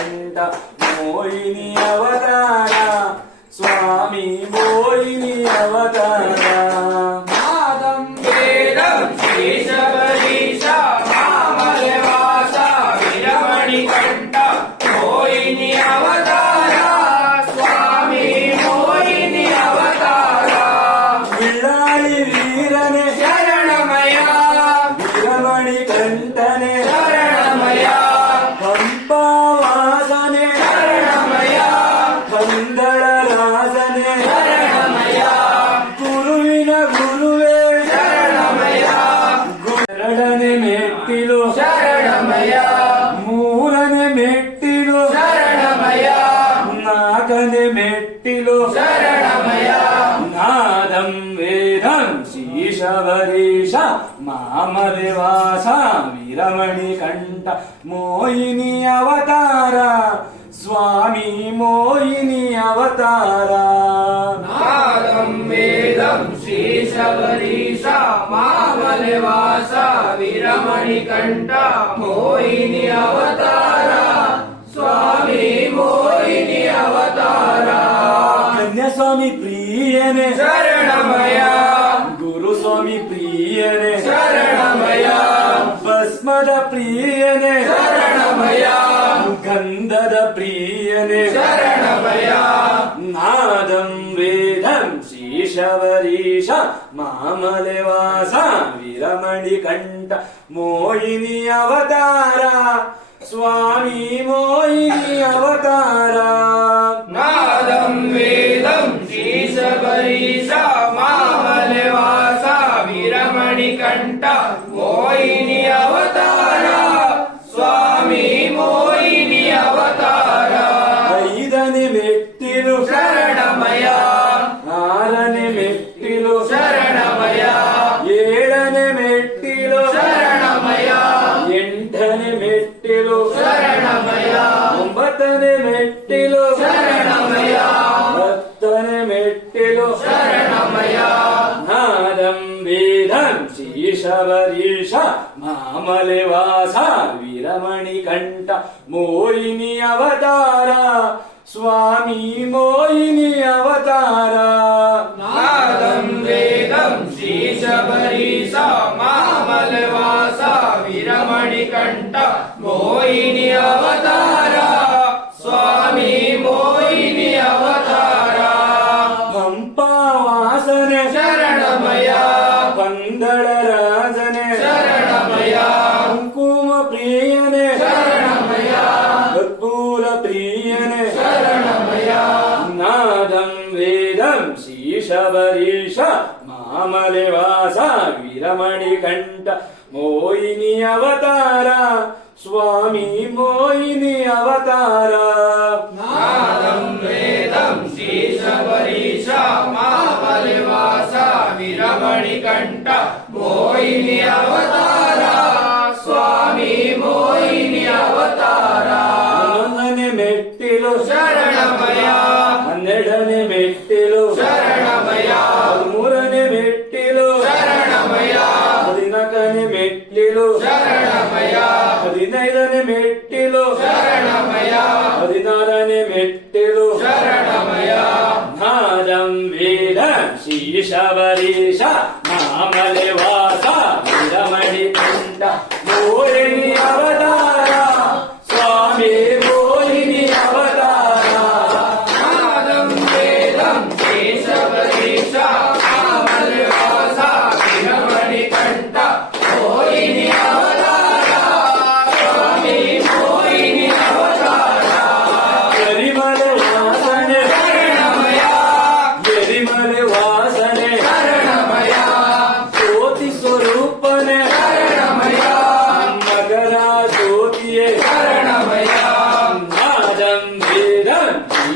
వీరమణికంఠ మోయిని అవతార. స్వామి మోయిని అవతార. కందళ రాజనే శరణమయ గురువిన గురువే. శరణమయ గురడని మెట్టిలో. శరణమయ మూలని మెట్టిలో. శరణమయ నాకని మెట్టిలో. శరణమయ నాదం వేదం శీషవరీష స్వామి మోయిని అవతార. నాదం వేదం శ్రీశబరీశ మామలవాస విరమణి కంఠ మోహిని అవతార. స్వామి మోహిని అవతార. కన్యస్వామి ప్రియనే. శరణమయ. గురుస్వామి ప్రియనే. శరణమయ. భస్మద ప్రియనే. శరణమయ. గంధద ప్రియనే నాదం వేదం శీషవరీష మామలవాస వీరమణి కంఠ మోయిని అవతార స్వామి మోయిని అవతార మెట్టిలు శరణమయా ఆరని మెట్టిలు శరణమయా ఏడని మెట్టిలు శరణమయా ఎంటని మెట్టిలు శరణమయా ఒంబతని మెట్టిలు శరణమయా పత్తని మెట్టిలు శరణమయా నాదం వేదం శీషవరీష మామలివాస వీరమణి కంఠ మోయిని అవతారా つわみも వేదం శీషవరీష మామలివాస వాస కంఠ మోయిని అవతార స్వామి మోయిని అవతార నాదం వేదం శ్రీశబరీశ మామలివాస విరమణి కంఠ మోహిని అవతార వీర వేద శీషవరీష మామలే వాస విరమణి కంఠ మోహిని అవతార वासने शरणमया। ज्योतिस्वरूप नरणमया मकरा ज्योतिरे शरणमया। राजं भेद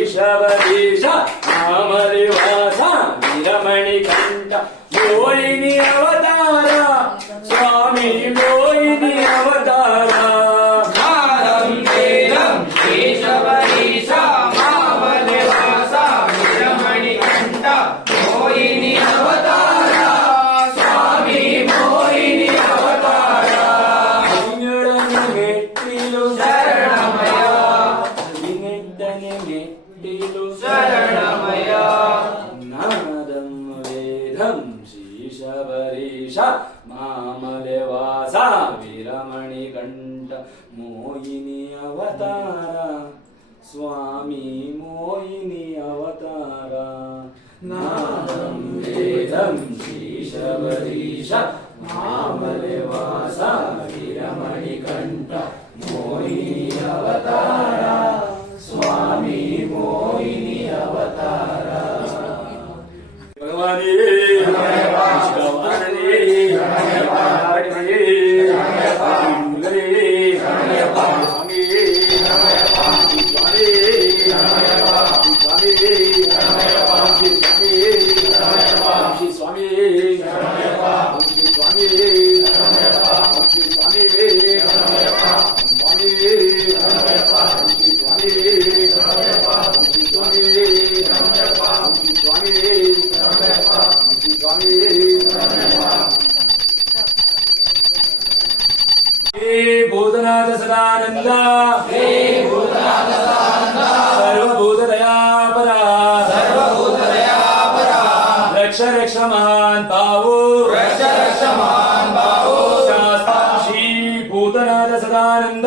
ईषवदेश नाम वास विरमणि कण्ठ जोनि अवतारा स्वामि ఘం శీషవరీష మామలవాస వీరమణి కంఠ మోయిని అవతార. స్వామి మోయిని అవతార. నాదం వేదం శీషవరీష మామలవాస వీరమణి కంఠ మోయిని అవతార. ಶ್ರೀ ಸ್ವಾಮಿ ಓಂ ಶ್ರೀ ಸ್ವಾಮಿ ಓಂ ಶ್ರೀ ಸ್ವಾಮಿ ಓಂ ಶ್ರೀ ಸ್ವಾಮಿ ಸ್ವಾಮಿ ಓಂ ಶ್ರೀ ಸ್ವಾಮಿ ಓಂ ಶ್ರೀ ಸ್ವಾಮಿ ಓಂ ಶ್ರೀ ಸ್ವಾಮಿ ಓಂ ಶ್ರೀ ಸ್ವಾಮಿ ಶ್ರೀ ಭೂತನಾಥ ಸದಾನಂದ ಶ್ರೀ ಭೂತನಾಥ ಸದಾನಂದ ಸರ್ವಭೂತದಯಾ ಪರ रक्ष रक्ष महान भाऊ रक्ष रक्ष महान भाऊ शास्त्राशी भूतनाथ सदानंद